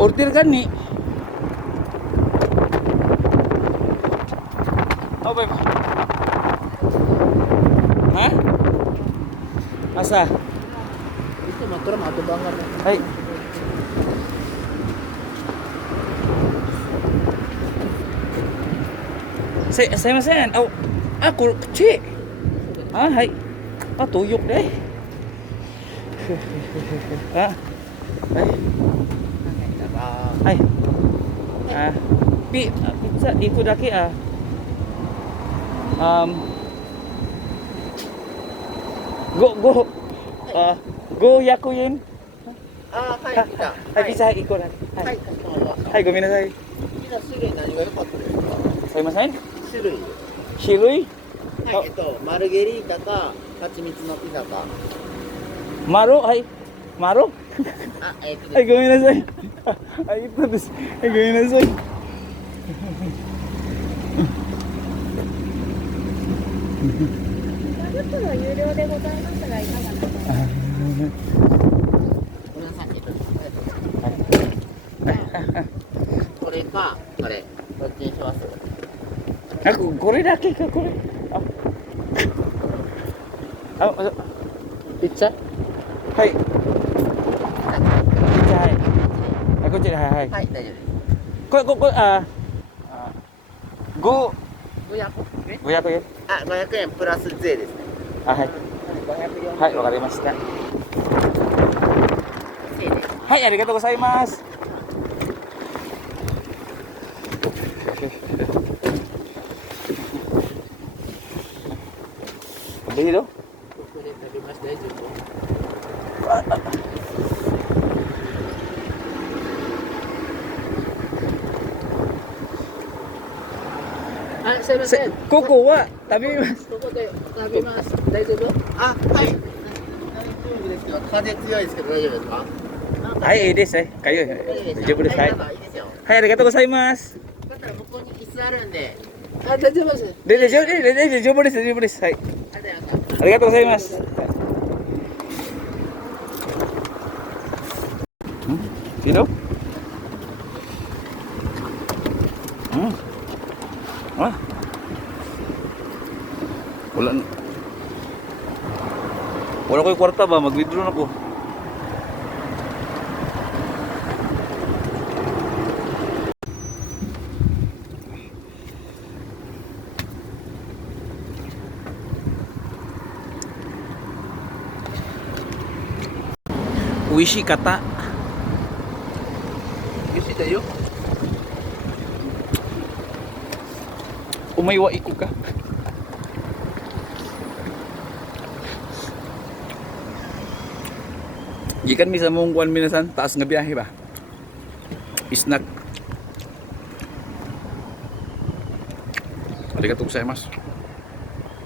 Order gani. Oh, babe. Ha? Asa? Ito motor matubangan. Ay. Saya masen. Oh, aku kecil. Ah, hai. Ah, tuyok deh. Ah. Ay. Ah. Pizza dito daki ah. Go. Go Yakuyin. あー、はい、来た。はい、ピザ1個だけ。ははい、い。かしこまりました。はい、ごめんなさい。ピザ種類何が良かったですか？すいません。種類。種類はい、マルゲリータか、蜂蜜のピザか。Maro, ay. Maro? あ、Ay, gawin na sa'yo. Ay, ito. Ay, gawin na sa'yo. 50分は有料でございますが、いかがなさいますか？ごめんなさい、ありがとうございます。これか、これ。どっちにします？ Ako, kore daki ka, kore. Ah, masuk. Pizza? Hai. Pizza, hai. Aku cek, hai. はい、大丈夫です。Kok, go, 500円？ 500yen. あ、500円プラス税ですね。Ah, hai. 504はい、わかりました。税です。はい、ありがとうございます。Beli dong. これ食べました、大丈夫？あ、すいません。ここは食べます。ここで食べます。大丈夫？あ、はい。大丈夫ですけど、風強いですけど大丈夫ですか？はい、いいです。Kayo, 大丈夫です。はい。いいですよ。はい、ありがとうございます。だったら向こうに椅子あるんで。あ、大丈夫です。大丈夫です。大丈夫です。はい。ありがとうございます。ありがとうございます。Sino? Ah. Wala ko yung kwarta ba? Mag-withdraw na ko. Uishi kata. よしだよ。Umaywa iko ka. Gikan mi sa mong kuan minasan taas nga biyahe ba. Isnak. Arigatou gozaimasu.